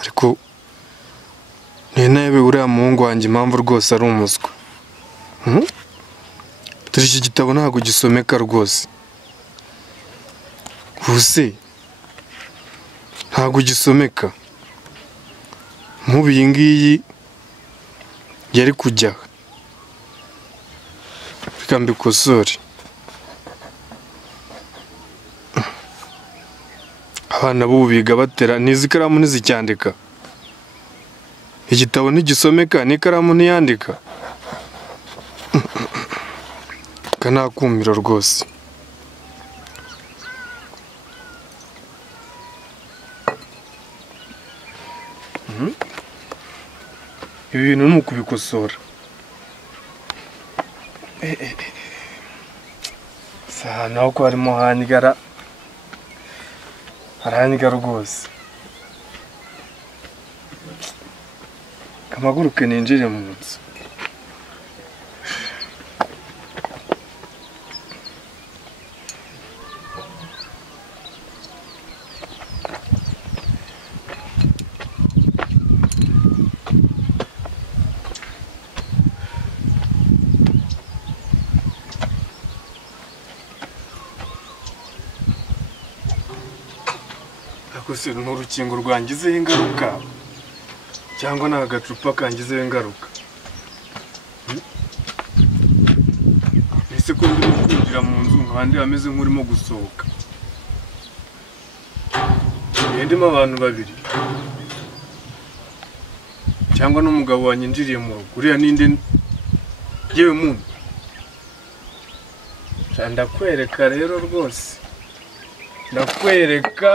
ariko ni nawe uriya muhungu wanjye impamvu rwose ari umuswa. Dore iki gitabo ntabwo gisomeka rwose. Ubuse ntabwo gisomeka. Nk'ubu iyi ngiyi yari kujya. Reka mbikosore. Abana b'ubu biga batera n'izi karamu ntizicyandika. Igitabo ntigisomeka n'ikaramu ntiyandika. Aka nta kumiro rwose. Ibi bintu ni ukubikosora. Saha naho ko harimo hanyigara. Haranyigara rwose. Kamaguruke ninjire mu nzu. Akose n'urukingo rwangizeho ingaruka cyangwa ni agacupa kangizeho ingaruka. Ese ko ndi kwinjira mu nzu nkandi ameze nk'urimo gusohoka. Ndimo abantu babiri cyangwa n'umugabo wanyinjiriye mu rugo. Uriya ninde yewe muntu? Ndakwereka rero rwose. Ndakwereka